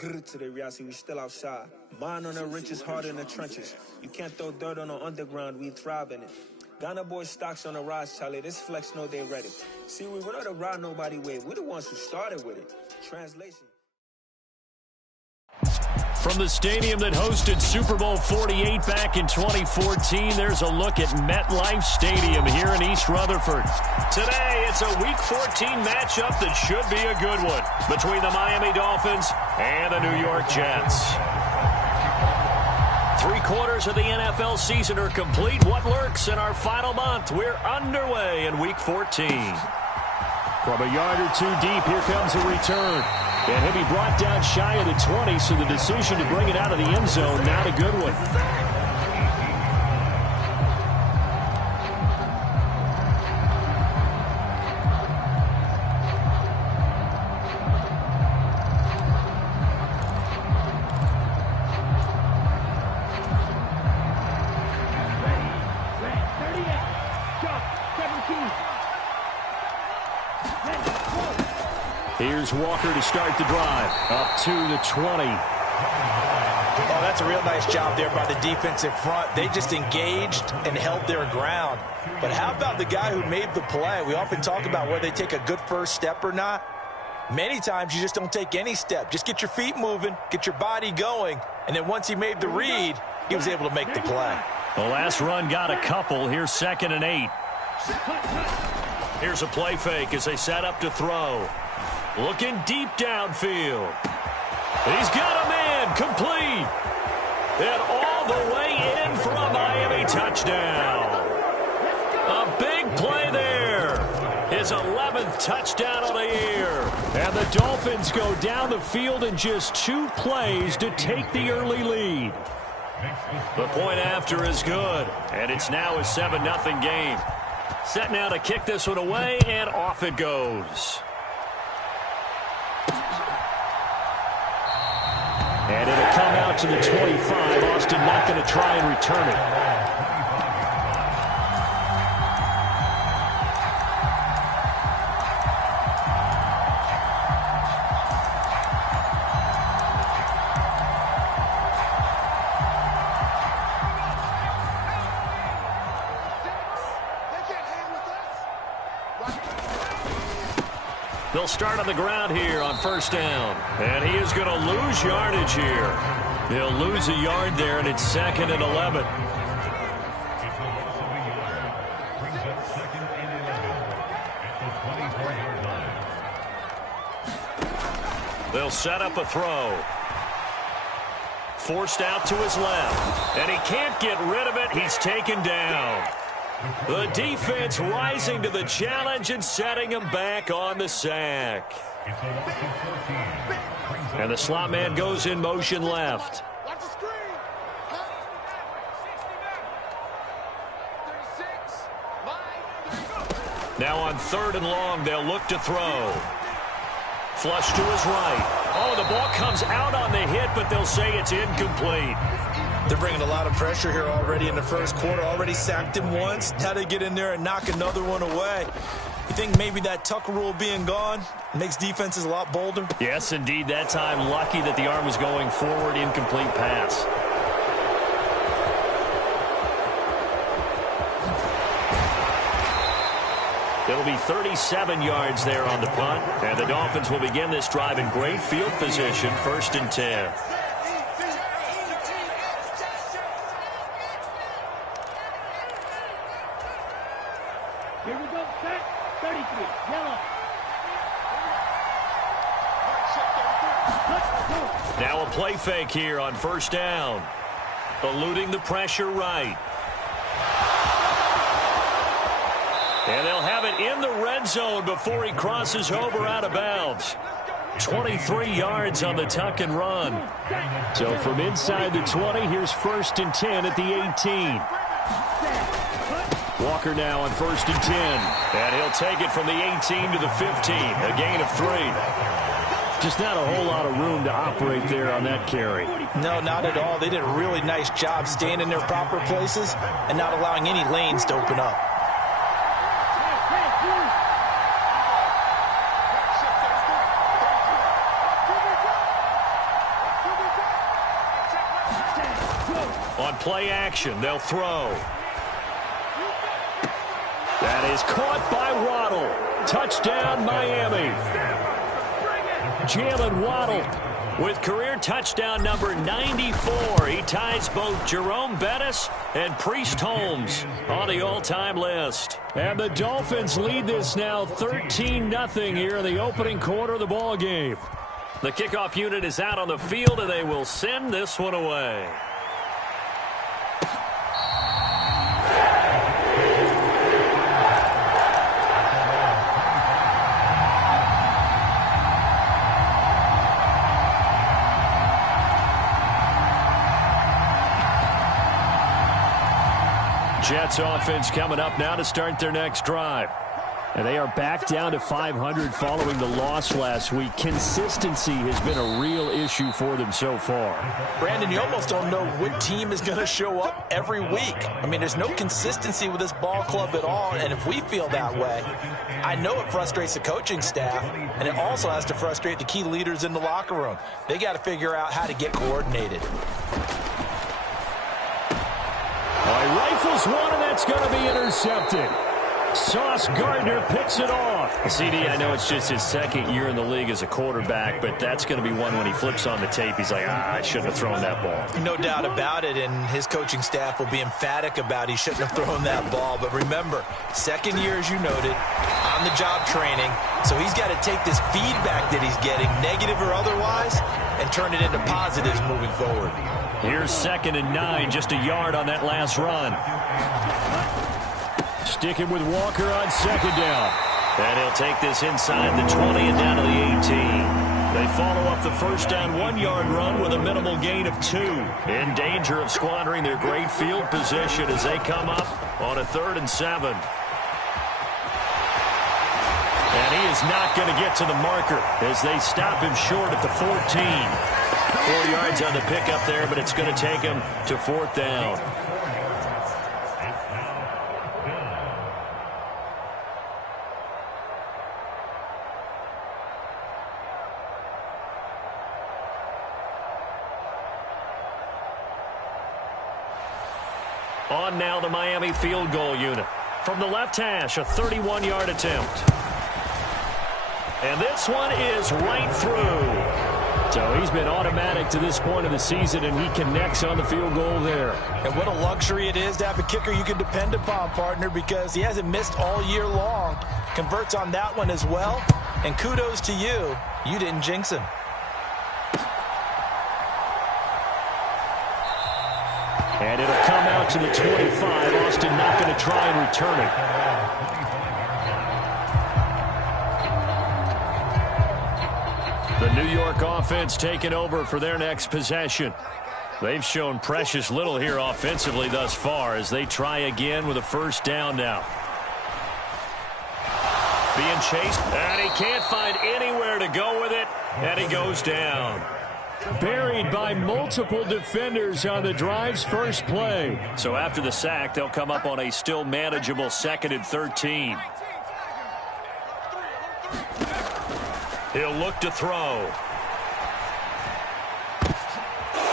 grr to the reality, we still outside. Mind on the riches, heart in the trenches. You can't throw dirt on the underground, we thrive in it. Ghana boys stocks on the rise, Charlie. This flex know they ready. See, we were not to ride nobody with. We're the ones who started with it. Translation. From the stadium that hosted Super Bowl 48 back in 2014, there's a look at MetLife Stadium here in East Rutherford. Today, it's a Week 14 matchup that should be a good one between the Miami Dolphins and the New York Jets. 3/4 of the NFL season are complete. What lurks in our final month? We're underway in Week 14. From a yard or two deep, here comes a return. And he'll be brought down shy of the 20, so the decision to bring it out of the end zone, not a good one. Here's Walker to start the drive. Up to the 20. Oh, that's a real nice job there by the defensive front. They just engaged and held their ground. But how about the guy who made the play? We often talk about whether they take a good first step or not. Many times you just don't take any step. Just get your feet moving, get your body going, and then once he made the read, he was able to make the play. The last run got a couple. Here's 2nd and 8. Here's a play fake as they set up to throw. Looking deep downfield. He's got a man complete. And all the way in for a Miami touchdown. A big play there. His 11th touchdown of the year. And the Dolphins go down the field in just 2 plays to take the early lead. The point after is good. And it's now a 7-0 game. Set now to kick this one away, and off it goes. And it'll come out to the 25. Austin not going to try and return it. They'll start on the ground here on 1st down. And he is going to lose yardage here. He'll lose a yard there, and it's 2nd and 11. They'll set up a throw. Forced out to his left. And he can't get rid of it. He's taken down. The defense rising to the challenge and setting him back on the sack. And the slot man goes in motion left. Now on 3rd and long, they'll look to throw. Flush to his right. Oh, the ball comes out on the hit, but they'll say it's incomplete. They're bringing a lot of pressure here already in the 1st quarter. Already sacked him once. Now they get in there and knock another one away. You think maybe that Tucker rule being gone makes defenses a lot bolder? Yes, indeed. That time, lucky that the arm was going forward. Incomplete pass. It'll be 37 yards there on the punt. And the Dolphins will begin this drive in great field position. 1st and 10. Here we go, set, 33, yellow. Now a play fake here on 1st down. Eluding the pressure right. And they'll have it in the red zone before he crosses over out of bounds. 23 yards on the tuck and run. So from inside the 20, here's 1st and 10 at the 18. Walker now on 1st and 10. And he'll take it from the 18 to the 15. A gain of 3. Just not a whole lot of room to operate there on that carry. No, not at all. They did a really nice job staying in their proper places and not allowing any lanes to open up. On play action, they'll throw. That is caught by Waddle. Touchdown, Miami. Jalen Waddle with career touchdown number 94. He ties both Jerome Bettis and Priest Holmes on the all-time list. And the Dolphins lead this now 13-0 here in the opening quarter of the ball game. The kickoff unit is out on the field, and they will send this one away. Jets offense coming up now to start their next drive. And they are back down to 500 following the loss last week. Consistency has been a real issue for them so far. Brandon, you almost don't know what team is going to show up every week. I mean, there's no consistency with this ball club at all, and if we feel that way, I know it frustrates the coaching staff, and it also has to frustrate the key leaders in the locker room. They got to figure out how to get coordinated. He rifles one, and that's going to be intercepted. Sauce Gardner picks it off. CD, I know it's just his second year in the league as a quarterback, but that's going to be one when he flips on the tape. He's like, I shouldn't have thrown that ball. No doubt about it, and his coaching staff will be emphatic about he shouldn't have thrown that ball. But remember, second year, as you noted, on-the-job training, so he's got to take this feedback that he's getting, negative or otherwise, and turn it into positives moving forward. Here's 2nd and 9, just a yard on that last run. Sticking with Walker on second down. And he'll take this inside the 20 and down to the 18. They follow up the first down 1-yard run with a minimal gain of 2. In danger of squandering their great field position as they come up on a 3rd and 7. And he is not going to get to the marker as they stop him short at the 14. 4 yards on the pickup there, but it's going to take him to 4th down. On now the Miami field goal unit. From the left hash, a 31-yard attempt. And this one is right through. So he's been automatic to this point of the season, and he connects on the field goal there. And what a luxury it is to have a kicker you can depend upon, partner, because he hasn't missed all year long. Converts on that one as well. And kudos to you. You didn't jinx him. And it'll come out to the 25. Austin not going to try and return it. The New York offense taking over for their next possession. They've shown precious little here offensively thus far as they try again with a first down now. Being chased, and he can't find anywhere to go with it, and he goes down. Buried by multiple defenders on the drive's first play. So after the sack, they'll come up on a still manageable 2nd and 13. He'll look to throw.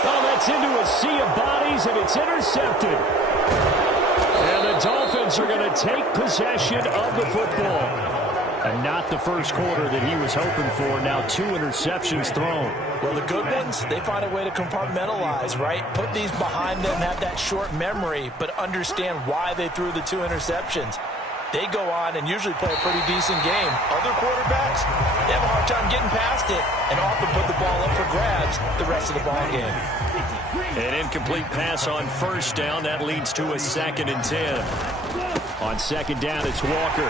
Oh, that's into a sea of bodies, and it's intercepted. And the Dolphins are going to take possession of the football. And not the first quarter that he was hoping for. Now 2 interceptions thrown. Well, the good ones, they find a way to compartmentalize, right? Put these behind them, have that short memory, but understand why they threw the 2 interceptions. They go on and usually play a pretty decent game. Other quarterbacks, they have a hard time getting past it and often put the ball up for grabs the rest of the ball game. An incomplete pass on first down. That leads to a 2nd and 10. On second down, it's Walker.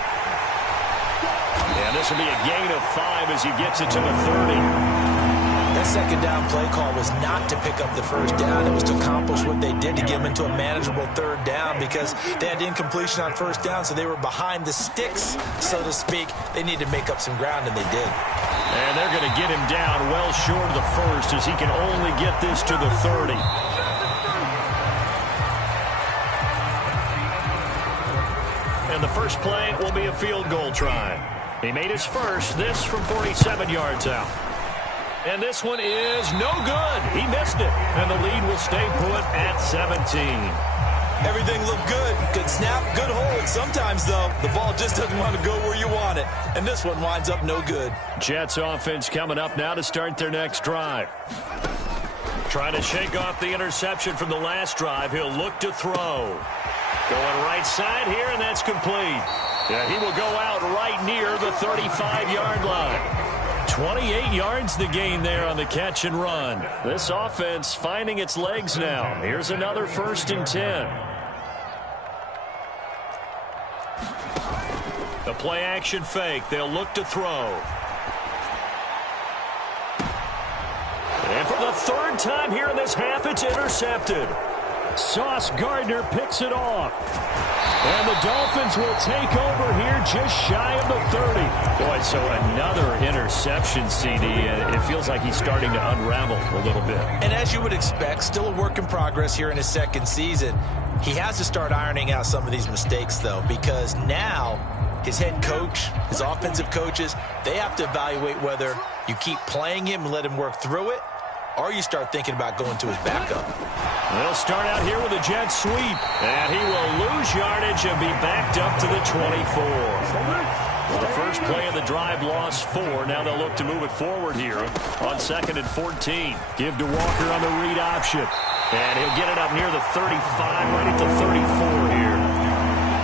And this will be a gain of 5 as he gets it to the 30. That second down play call was not to pick up the first down. It was to accomplish what they did to get them into a manageable 3rd down because they had incompletion on first down, so they were behind the sticks, so to speak. They needed to make up some ground, and they did. And they're going to get him down well short of the first as he can only get this to the 30. And the first play will be a field goal try. He made his first, this from 47 yards out. And this one is no good. He missed it. And the lead will stay put at 17. Everything looked good. Good snap, good hold. Sometimes, though, the ball just doesn't want to go where you want it. And this one winds up no good. Jets offense coming up now to start their next drive. Trying to shake off the interception from the last drive. He'll look to throw. Going right side here, and that's complete. Yeah, he will go out right near the 35-yard line. 28 yards the gain there on the catch and run. This offense finding its legs now. Here's another 1st and 10. The play action fake. They'll look to throw. And for the 3rd time here in this half, it's intercepted. Sauce Gardner picks it off. And the Dolphins will take over here just shy of the 30. Boy, so another interception, CD. And it feels like he's starting to unravel a little bit. And as you would expect, still a work in progress here in his 2nd season. He has to start ironing out some of these mistakes, though, because now his head coach, his offensive coaches, they have to evaluate whether you keep playing him and let him work through it, or you start thinking about going to his backup. They'll start out here with a jet sweep. And he will lose yardage and be backed up to the 24. Well, the first play of the drive lost 4. Now they'll look to move it forward here on 2nd and 14. Give to Walker on the read option. And he'll get it up near the 35, right at the 34 here.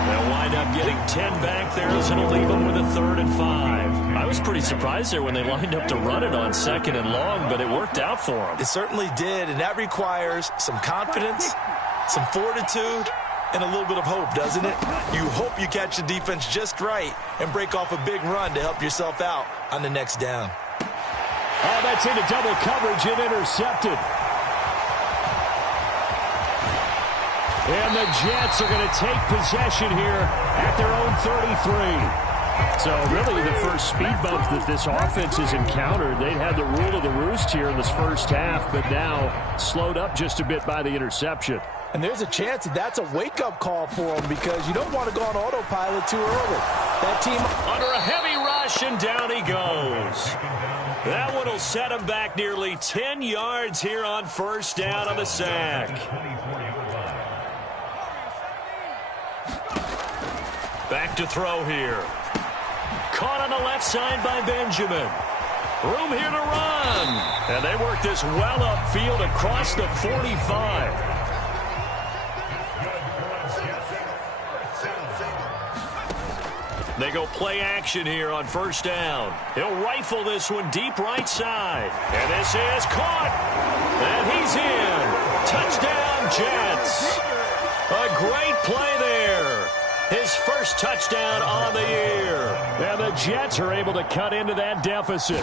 They'll wind up getting 10 back there, as it'll leave them with a 3rd and 5. I was pretty surprised there when they lined up to run it on 2nd and long, but it worked out for them. It certainly did, and that requires some confidence, some fortitude, and a little bit of hope, doesn't it? You hope you catch the defense just right and break off a big run to help yourself out on the next down. Oh, that's into double coverage and intercepted. And the Jets are going to take possession here at their own 33. So really the first speed bump that this offense has encountered. They'd had the rule of the roost here in this first half, but now slowed up just a bit by the interception. And there's a chance that that's a wake-up call for them, because you don't want to go on autopilot too early. That team under a heavy rush, and down he goes. That one will set him back nearly 10 yards here on 1st down on the sack. Back to throw here. Caught on the left side by Benjamin. Room here to run. And they work this well upfield across the 45. They go play action here on 1st down. He'll rifle this one deep right side. And this is caught. And he's in. Touchdown, Jets. A great play there. His first touchdown on the year. And the Jets are able to cut into that deficit.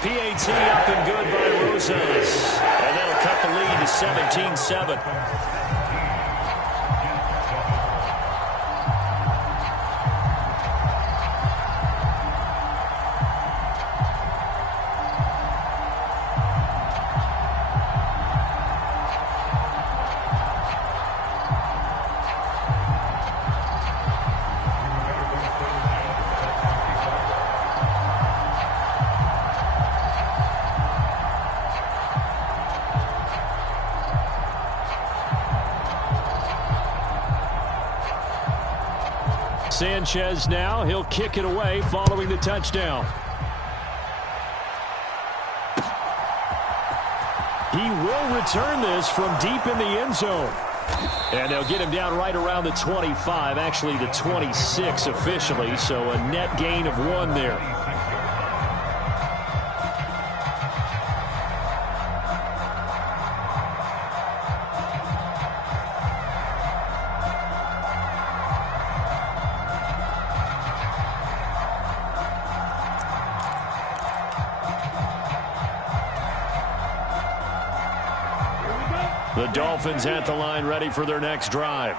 PAT up and good by Rosas. And that'll cut the lead to 17-7. Sanchez now, he'll kick it away following the touchdown. He will return this from deep in the end zone. And they'll get him down right around the 25, actually the 26 officially, so a net gain of 1 there. The Dolphins at the line, ready for their next drive.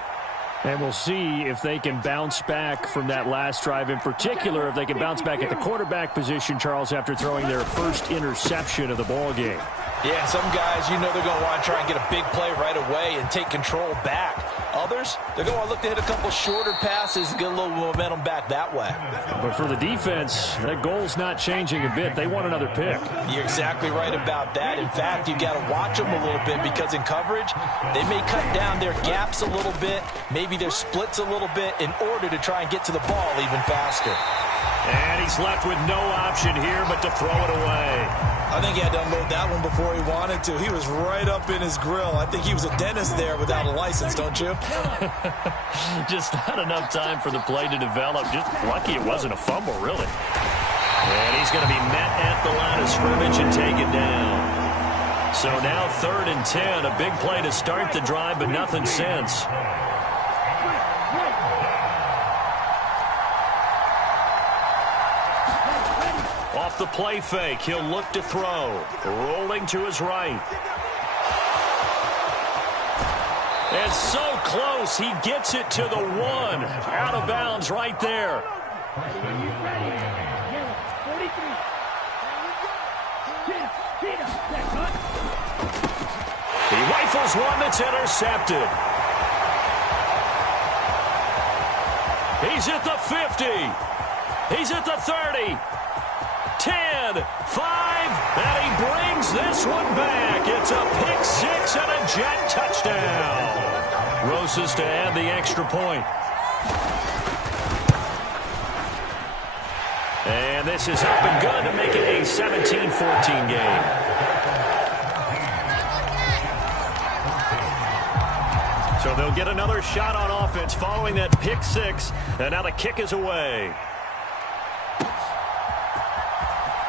And we'll see if they can bounce back from that last drive. In particular, if they can bounce back at the quarterback position, Charles, after throwing their first interception of the ball game. Yeah, some guys, you know they're going to want to try and get a big play right away and take control back. Others, they're going to look to hit a couple shorter passes and get a little momentum back that way. But for the defense, that goal's not changing a bit. They want another pick. You're exactly right about that. In fact, you got to watch them a little bit because in coverage, they may cut down their gaps a little bit, maybe their splits a little bit in order to try and get to the ball even faster. And he's left with no option here but to throw it away. I think he had to unload that one before he wanted to. He was right up in his grill. I think he was a dentist there without a license, don't you? Just not enough time for the play to develop. Just lucky it wasn't a fumble, really. And he's going to be met at the line of scrimmage and taken down. So now 3rd and 10. A big play to start the drive, but nothing since. Off the play fake, he'll look to throw. Rolling to his right. And so close, he gets it to the 1. Out of bounds right there. He rifles one that's intercepted. He's at the 50. He's at the 30. 10, 5, and he brings this one back. It's a pick 6 and a jet touchdown. Roses to add the extra point. And this is up and good to make it a 17-14 game. So they'll get another shot on offense following that pick 6, and now the kick is away.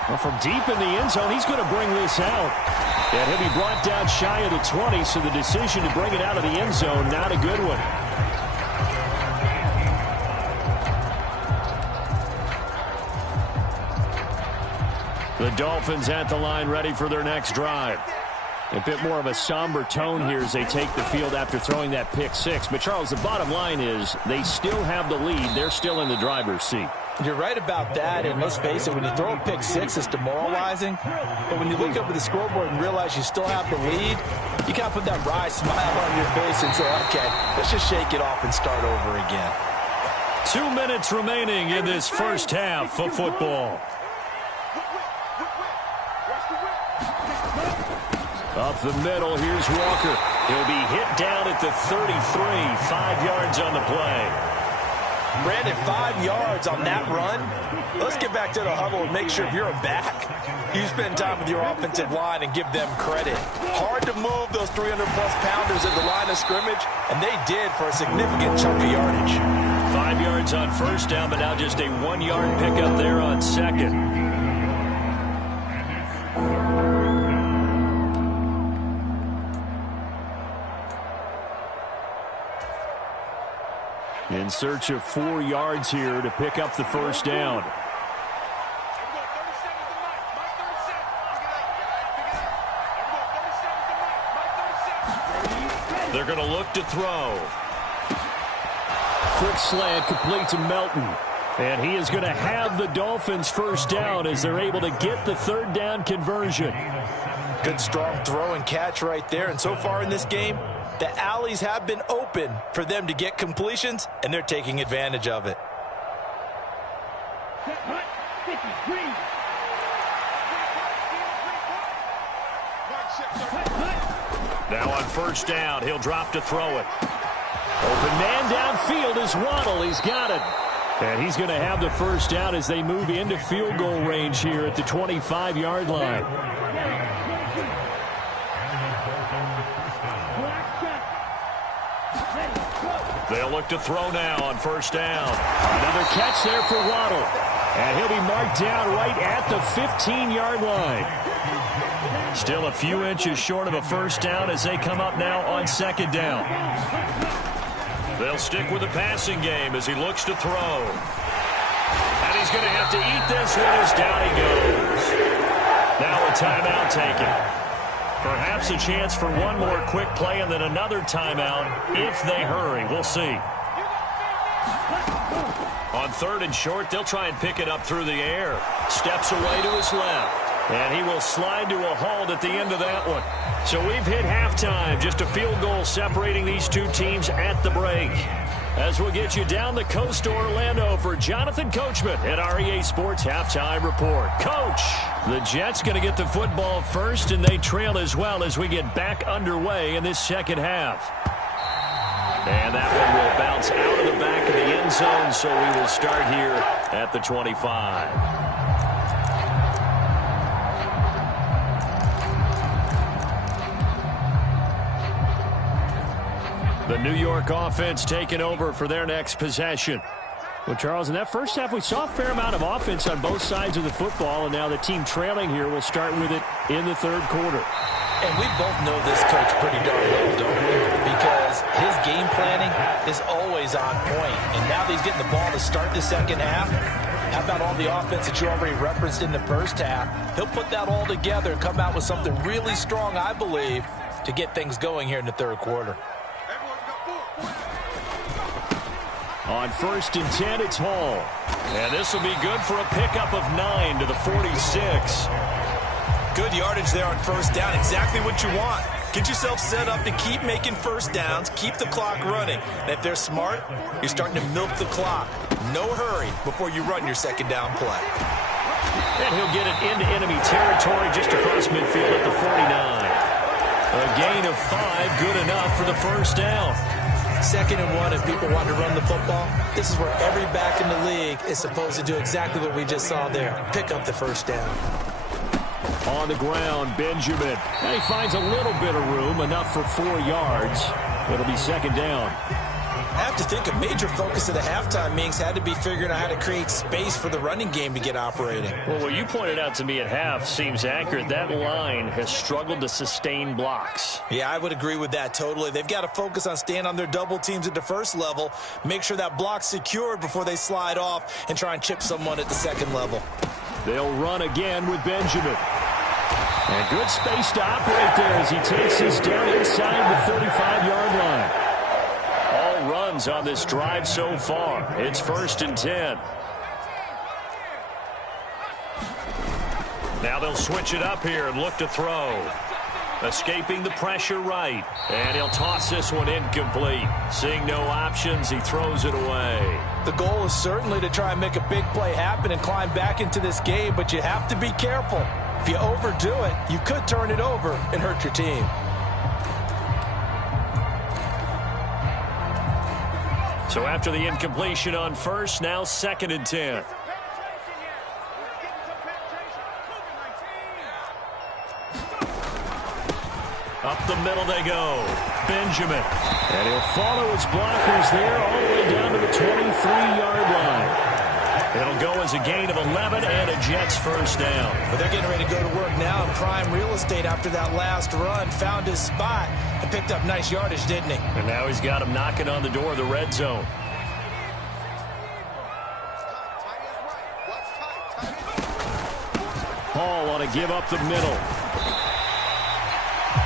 Well, from deep in the end zone, he's going to bring this out. And he'll be brought down shy of the 20, so the decision to bring it out of the end zone, not a good one. The Dolphins at the line ready for their next drive. A bit more of a somber tone here as they take the field after throwing that pick 6. But, Charles, the bottom line is they still have the lead. They're still in the driver's seat. You're right about that, and let's face it, when you throw a pick 6, it's demoralizing. But when you look up at the scoreboard and realize you still have the lead, you kind of put that wry smile on your face and say, okay, let's just shake it off and start over again. 2 minutes remaining in this first half of football. Up the middle, here's Walker. He'll be hit down at the 33, 5 yards on the play. Brandon, 5 yards on that run. Let's get back to the huddle and make sure if you're a back, you spend time with your offensive line and give them credit. Hard to move those 300-plus pounders at the line of scrimmage, and they did for a significant chunk of yardage. 5 yards on first down, but now just a 1-yard pickup there on second. In search of 4 yards here to pick up the first down. They're going to look to throw. Quick slant complete to Melton. And he is going to have the Dolphins first down as they're able to get the 3rd down conversion. Good strong throw and catch right there. And so far in this game, the alleys have been open for them to get completions, and they're taking advantage of it. Now on first down, he'll drop to throw it. Open man downfield is Waddle. He's got it. And he's going to have the first down as they move into field goal range here at the 25-yard line. They'll look to throw now on first down. Another catch there for Waddle. And he'll be marked down right at the 15-yard line. Still a few inches short of a first down as they come up now on second down. They'll stick with the passing game as he looks to throw. And he's going to have to eat this one as down he goes. Now a timeout taken. Perhaps a chance for one more quick play and then another timeout if they hurry. We'll see. On 3rd and short, they'll try and pick it up through the air. Steps away to his left. And he will slide to a halt at the end of that one. So we've hit halftime. Just a field goal separating these two teams at the break. As we'll get you down the coast to Orlando for Jonathan Coachman at REA Sports Halftime Report. Coach, the Jets going to get the football first, and they trail as well as we get back underway in this second half. And that one will bounce out of the back of the end zone, so we will start here at the 25. The New York offense taking over for their next possession. Well, Charles, in that first half, we saw a fair amount of offense on both sides of the football, and now the team trailing here will start with it in the third quarter. And we both know this coach pretty darn well, don't we? Because his game planning is always on point. And now that he's getting the ball to start the second half, how about all the offense that you already referenced in the first half? He'll put that all together and come out with something really strong, I believe, to get things going here in the third quarter. On 1st and 10, it's Hall. And this will be good for a pickup of 9 to the 46. Good yardage there on first down. Exactly what you want. Get yourself set up to keep making first downs, keep the clock running. And if they're smart, you're starting to milk the clock. No hurry before you run your second down play. And he'll get it into enemy territory just across midfield at the 49. A gain of 5, good enough for the first down. 2nd and 1, if people want to run the football, this is where every back in the league is supposed to do exactly what we just saw there. Pick up the first down. On the ground, Benjamin. And he finds a little bit of room, enough for 4 yards. It'll be 2nd down. I have to think a major focus of the halftime meetings had to be figuring out how to create space for the running game to get operating. Well, what you pointed out to me at half seems accurate. That line has struggled to sustain blocks. Yeah, I would agree with that totally. They've got to focus on staying on their double teams at the first level, make sure that block's secured before they slide off and try and chip someone at the second level. They'll run again with Benjamin. And good space to operate there as he takes this down inside the 35-yard line. All runs on this drive so far. It's 1st and 10. Now they'll switch it up here and look to throw. Escaping the pressure right. And he'll toss this one incomplete. Seeing no options, he throws it away. The goal is certainly to try and make a big play happen and climb back into this game, but you have to be careful. If you overdo it, you could turn it over and hurt your team. So after the incompletion on first, now 2nd and 10. Up the middle they go. Benjamin. And he'll follow his blockers there all the way down to the 23-yard line. It'll go as a gain of 11 and a Jets first down. But they're getting ready to go to work now in prime real estate after that last run. Found his spot and picked up nice yardage, didn't he? And now he's got him knocking on the door of the red zone. Hall on a give up the middle.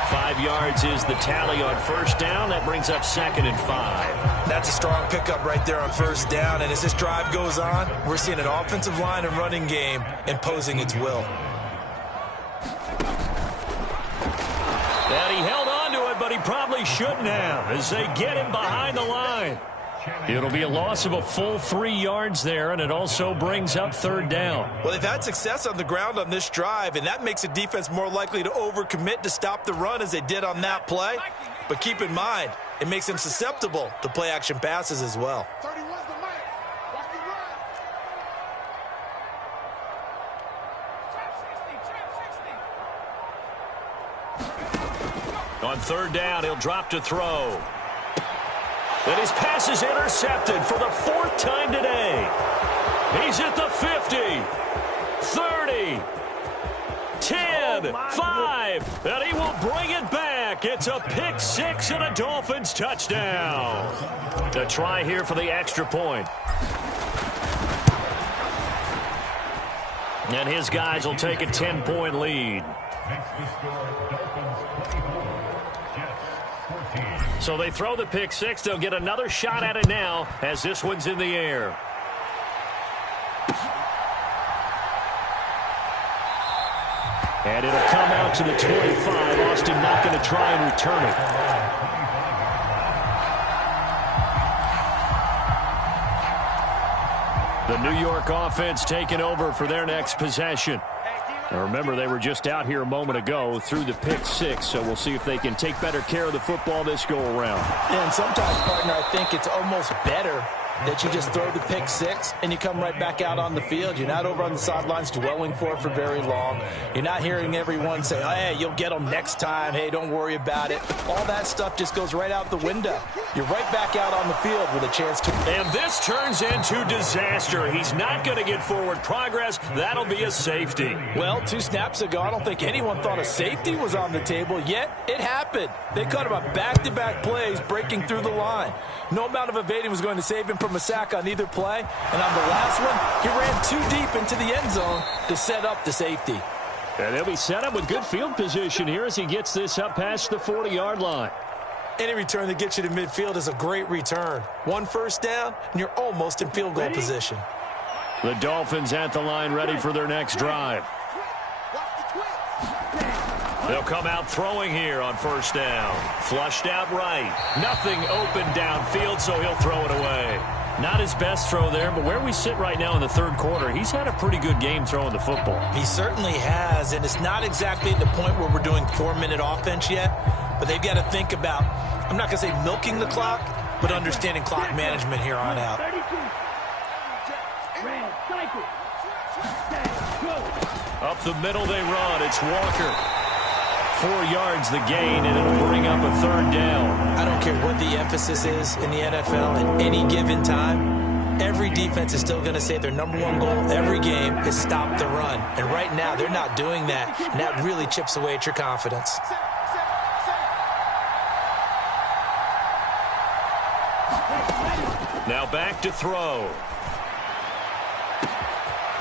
5 yards is the tally on first down. That brings up 2nd and 5. That's a strong pickup right there on first down. And as this drive goes on, we're seeing an offensive line and running game imposing its will. And he held on to it, but he probably shouldn't have as they get him behind the line. It'll be a loss of a full 3 yards there, and it also brings up 3rd down. Well, they've had success on the ground on this drive, and that makes a defense more likely to overcommit to stop the run as they did on that play. But keep in mind, it makes them susceptible to play-action passes as well. On 3rd down, he'll drop to throw. And his pass is intercepted for the 4th time today. He's at the 50, 30, 10, 5, and he will bring it back. It's a pick 6 and a Dolphins touchdown. The try here for the extra point. And his guys will take a 10-point lead. So they throw the pick 6. They'll get another shot at it now as this one's in the air. And it'll come out to the 25. Austin not going to try and return it. The New York offense taking over for their next possession. Now remember, they were just out here a moment ago through the pick 6, so we'll see if they can take better care of the football this go-around. Yeah, and sometimes, partner, I think it's almost better that you just throw the pick 6 and you come right back out on the field. You're not over on the sidelines dwelling for it for very long. You're not hearing everyone say, oh, hey, you'll get them next time. Hey, don't worry about it. All that stuff just goes right out the window. You're right back out on the field with a chance to. And this turns into disaster. He's not going to get forward progress. That'll be a safety. Well, 2 snaps ago, I don't think anyone thought a safety was on the table, yet it happened. They caught him on back-to-back plays breaking through the line. No amount of evading was going to save him from a sack on either play. And on the last one, he ran too deep into the end zone to set up the safety. And they'll be set up with good field position here as he gets this up past the 40-yard line. Any return that gets you to midfield is a great return. 1 first down, and you're almost in field goal position. The Dolphins at the line ready for their next drive. They'll come out throwing here on first down. Flushed out right. Nothing open downfield, so he'll throw it away. Not his best throw there, but where we sit right now in the third quarter, he's had a pretty good game throwing the football. He certainly has, and it's not exactly at the point where we're doing 4-minute offense yet, but they've got to think about, I'm not going to say milking the clock, but understanding clock management here on out. Up the middle they run. It's Walker. 4 yards the gain, and it'll bring up a third down. I don't care what the emphasis is in the NFL at any given time. Every defense is still going to say their number 1 goal every game is stop the run. And right now, they're not doing that, and that really chips away at your confidence. Now back to throw.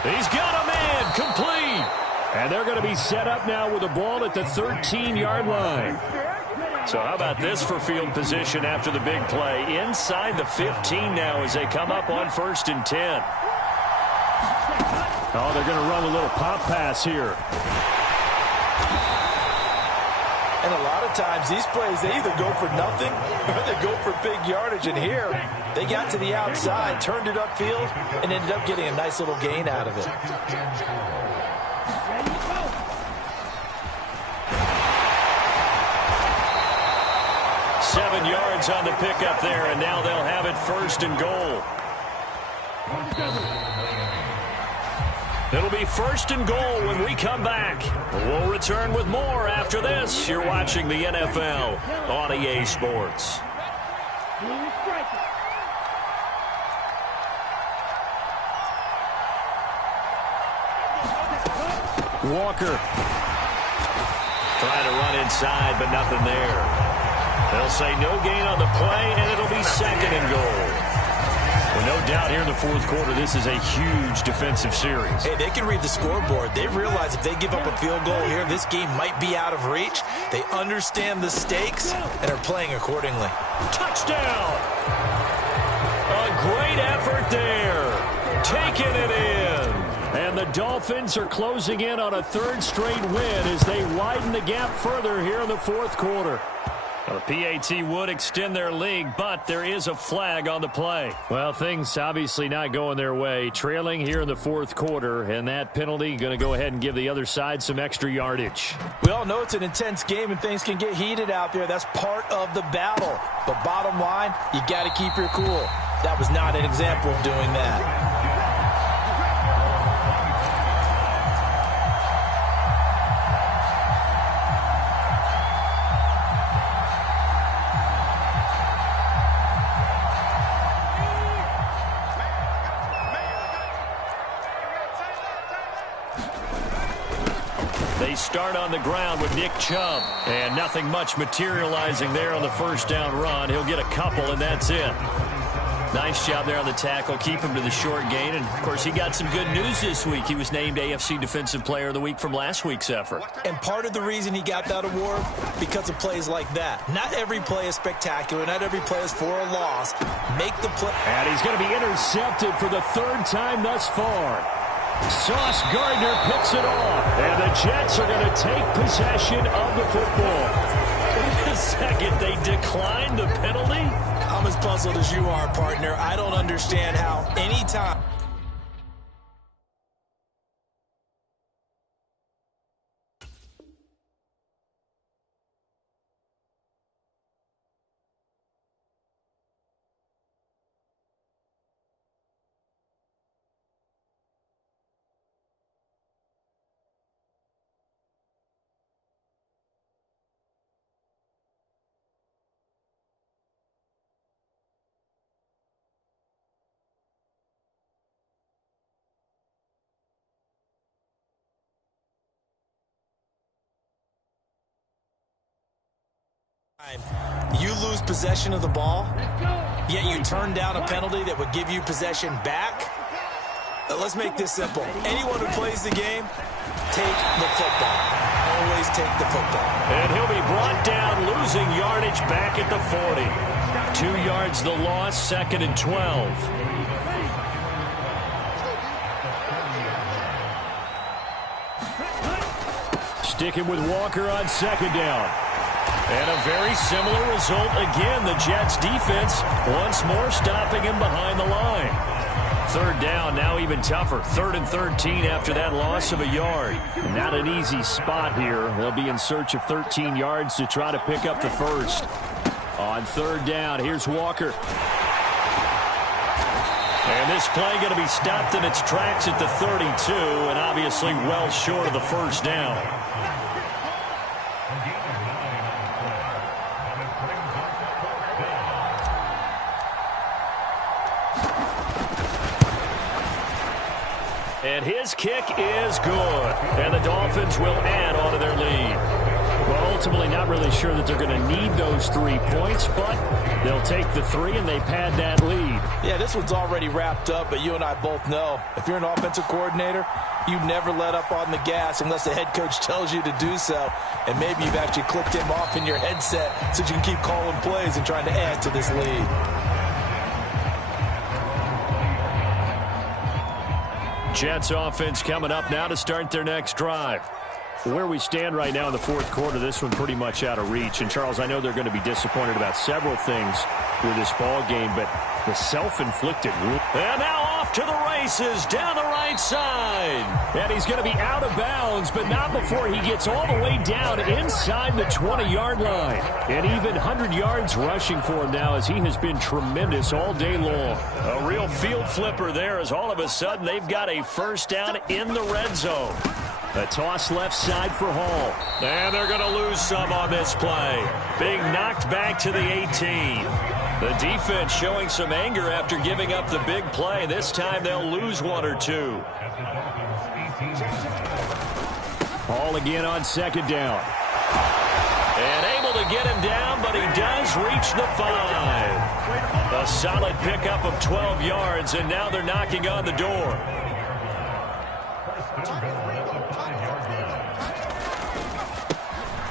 He's got a man, complete. And they're going to be set up now with the ball at the 13-yard line. So how about this for field position after the big play? Inside the 15 now as they come up on 1st and 10. Oh, they're going to run a little pop pass here. And a lot of times these plays, they either go for nothing or they go for big yardage. And here, they got to the outside, turned it upfield, and ended up getting a nice little gain out of it. 7 yards on the pickup there, and now they'll have it 1st and goal. It'll be 1st and goal when we come back. We'll return with more after this. You're watching the NFL on EA Sports. Walker trying to run inside, but nothing there. They'll say no gain on the play, and it'll be 2nd and goal. Well, no doubt here in the 4th quarter, this is a huge defensive series. Hey, they can read the scoreboard. They realize if they give up a field goal here, this game might be out of reach. They understand the stakes and are playing accordingly. Touchdown! A great effort there. Taking it in. And the Dolphins are closing in on a 3rd straight win as they widen the gap further here in the 4th quarter. Well, the PAT would extend their lead, but there is a flag on the play. Well, things obviously not going their way. Trailing here in the 4th quarter, and that penalty going to go ahead and give the other side some extra yardage. We all know it's an intense game, and things can get heated out there. That's part of the battle. But bottom line, you got to keep your cool. That was not an example of doing that. They start on the ground with Nick Chubb, and nothing much materializing there on the 1st down run. He'll get a couple, and that's it. Nice job there on the tackle. Keep him to the short gain, and, of course, he got some good news this week. He was named AFC Defensive Player of the Week from last week's effort. And part of the reason he got that award, because of plays like that. Not every play is spectacular. Not every play is for a loss. Make the play. And he's going to be intercepted for the 3rd time thus far. Sauce Gardner picks it off, and the Jets are going to take possession of the football. Wait a second, they declined the penalty? I'm as puzzled as you are, partner. I don't understand how any time. You lose possession of the ball, yet you turn down a penalty that would give you possession back. Let's make this simple. Anyone who plays the game, take the football. Always take the football. And he'll be brought down, losing yardage back at the 40. 2 yards the loss, 2nd and 12. Sticking with Walker on 2nd down. And a very similar result again. The Jets defense once more stopping him behind the line. 3rd down, now even tougher. 3rd and 13 after that loss of a yard. Not an easy spot here. They'll be in search of 13 yards to try to pick up the first. On 3rd down, here's Walker. And this play going to be stopped in its tracks at the 32, and obviously well short of the first down. And his kick is good. And the Dolphins will add on to their lead. Well, ultimately not really sure that they're going to need those 3 points, but they'll take the 3 and they pad that lead. Yeah, this one's already wrapped up, but you and I both know if you're an offensive coordinator, you never let up on the gas unless the head coach tells you to do so. And maybe you've actually clicked him off in your headset so you can keep calling plays and trying to add to this lead. Jets offense coming up now to start their next drive. Where we stand right now in the 4th quarter, this one pretty much out of reach. And, Charles, I know they're going to be disappointed about several things with this ball game, but the self-inflicted wound. And now off to the races down the right side. And he's going to be out of bounds, but not before he gets all the way down inside the 20-yard line. And even 100 yards rushing for him now as he has been tremendous all day long. A real field flipper there as all of a sudden they've got a first down in the red zone. A toss left side for Hall. And they're going to lose some on this play. Being knocked back to the 18. The defense showing some anger after giving up the big play. This time they'll lose 1 or 2. Hall again on 2nd down. And able to get him down, but he does reach the 5. A solid pickup of 12 yards, and now they're knocking on the door.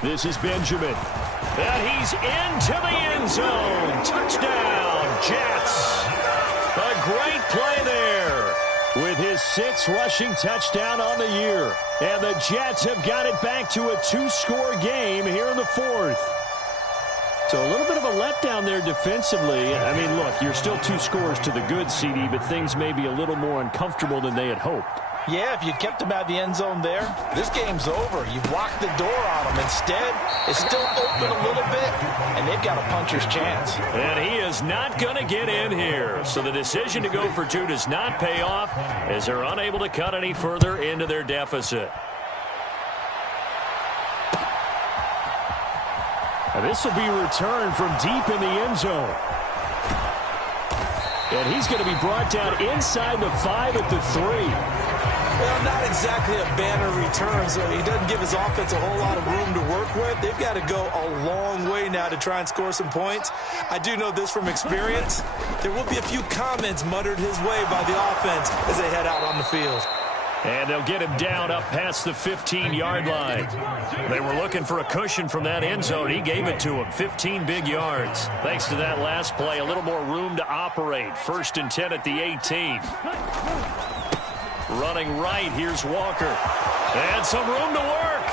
This is Benjamin. And he's into the end zone. Touchdown, Jets. A great play there with his 6th rushing touchdown on the year. And the Jets have got it back to a 2-score game here in the 4th. So a little bit of a letdown there defensively. I mean, look, you're still 2 scores to the good, CD, but things may be a little more uncomfortable than they had hoped. Yeah, if you kept him out of the end zone there, this game's over. You've locked the door on him. Instead, it's still open a little bit, and they've got a puncher's chance. And he is not going to get in here. So the decision to go for 2 does not pay off as they're unable to cut any further into their deficit. And this will be returned from deep in the end zone. And he's going to be brought down inside the 5 at the 3. Well, not exactly a banner return, so he doesn't give his offense a whole lot of room to work with. They've got to go a long way now to try and score some points. I do know this from experience. There will be a few comments muttered his way by the offense as they head out on the field. And they'll get him down up past the 15-yard line. They were looking for a cushion from that end zone. He gave it to him. 15 big yards. Thanks to that last play, a little more room to operate. 1st and 10 at the 18. Running right, here's Walker. And some room to work.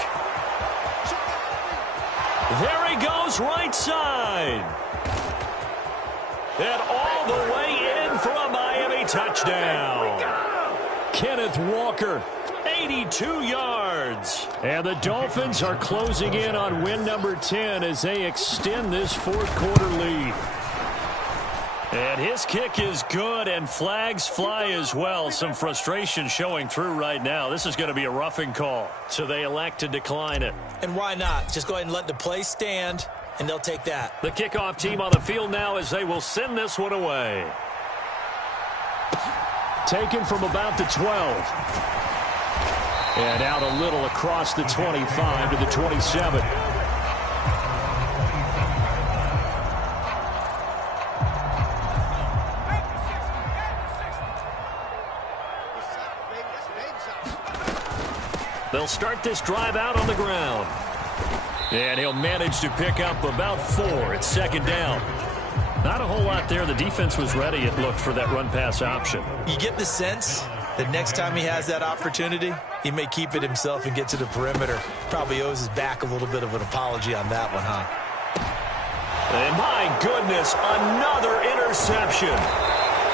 There he goes, right side. And all the way in for a Miami touchdown. Kenneth Walker, 82 yards. And the Dolphins are closing in on win number 10 as they extend this fourth quarter lead. And his kick is good, and flags fly as well. Some frustration showing through right now. This is going to be a roughing call, so they elect to decline it. And why not? Just go ahead and let the play stand, and they'll take that. The kickoff team on the field now as they will send this one away. Taken from about the 12. And out a little across the 25 to the 27. They'll start this drive out on the ground. And he'll manage to pick up about 4. It's second down. Not a whole lot there. The defense was ready, it looked, for that run-pass option. You get the sense that next time he has that opportunity, he may keep it himself and get to the perimeter. Probably owes his back a little bit of an apology on that one, huh? And my goodness, another interception.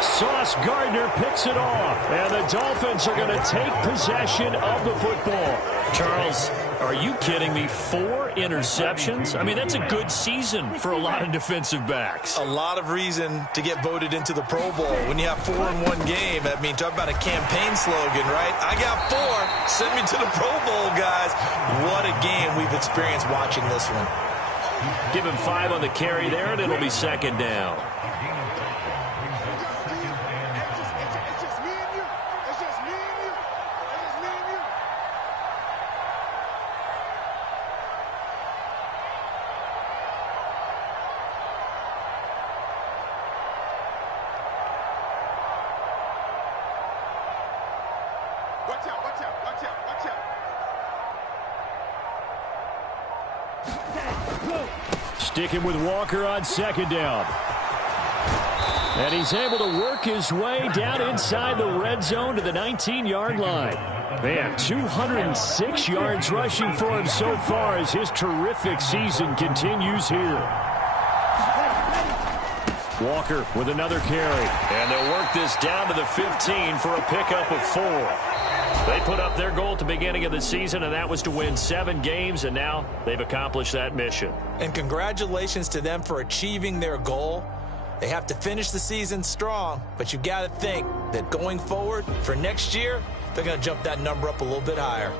Sauce Gardner picks it off, and the Dolphins are going to take possession of the football. Charles, are you kidding me? 4 interceptions? I mean, that's a good season for a lot of defensive backs. A lot of reason to get voted into the Pro Bowl. When you have 4 in one game, I mean, talk about a campaign slogan, right? I got 4. Send me to the Pro Bowl, guys. What a game we've experienced watching this one. Give him 5 on the carry there, and it'll be second down. Sticking with Walker on second down. And he's able to work his way down inside the red zone to the 19-yard line. Man, 206 yards rushing for him so far as his terrific season continues here. Walker with another carry. And they'll work this down to the 15 for a pickup of 4. They put up their goal at the beginning of the season, and that was to win 7 games, and now they've accomplished that mission. And congratulations to them for achieving their goal. They have to finish the season strong, but you got to think that going forward for next year, they're going to jump that number up a little bit higher.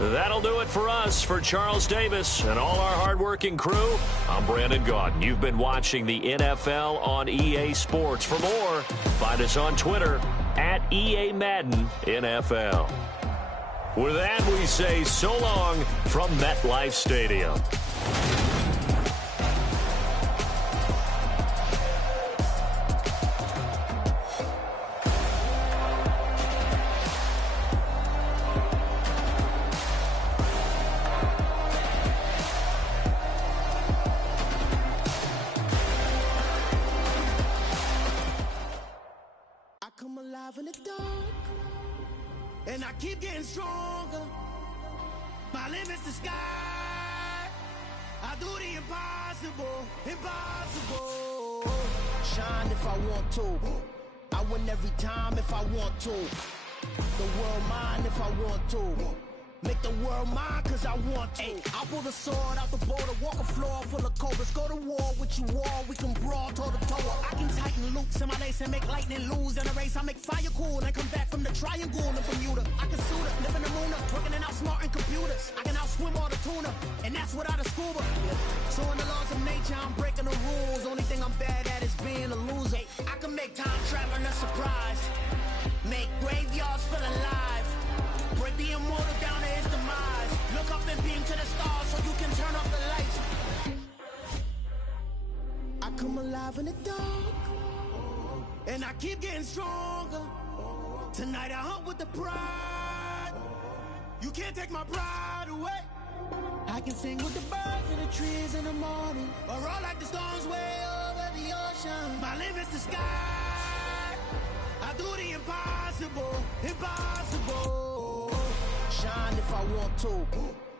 That'll do it for us. For Charles Davis and all our hardworking crew, I'm Brandon Gaudin. You've been watching the NFL on EA Sports. For more, find us on Twitter at EA Madden NFL. With that, we say so long from MetLife Stadium. In the dark, and I keep getting stronger. My limit's the sky. I do the impossible, impossible. Shine if I want to. I win every time if I want to. The world mine if I want to. Make the world mine cause I want to. I'll pull the sword out the border, walk a floor full of cobras. Go to war with you all, we can brawl toe to toe. I can tighten loops in my lace and make lightning lose. In a race I make fire cool and come back from the triangle in Bermuda. I can suit it, live in the moon, working and outsmarting computers. I can outswim all the tuna, and that's without a scuba. So in the laws of nature I'm breaking the rules. Only thing I'm bad at is being a loser. I can make time traveling a surprise. Make graveyards feel alive. Break the immortal down to his demise. Look up and beam to the stars so you can turn off the lights. I come alive in the dark, and I keep getting stronger. Tonight I hunt with the pride. You can't take my pride away. I can sing with the birds and the trees in the morning, or roll like the storms way over the ocean. My limit's the sky. I do the impossible, impossible. Shine if I want to.